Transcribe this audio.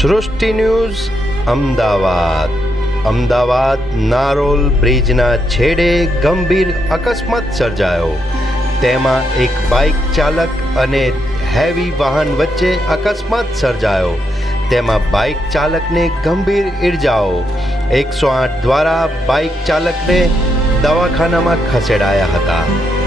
સૃષ્ટિ ન્યૂઝ અમદાવાદ. અમદાવાદ નારોલ બ્રિજના છેડે ગંભીર અકસ્માત સર્જાયો. તેમાં એક બાઇક ચાલક અને હેવી વાહન વચ્ચે અકસ્માત સર્જાયો. તેમાં બાઇક ચાલકને ગંભીર ઈજાઓ. 108 દ્વારા બાઇક ચાલકને દવાખાનામાં ખસેડાયા હતા.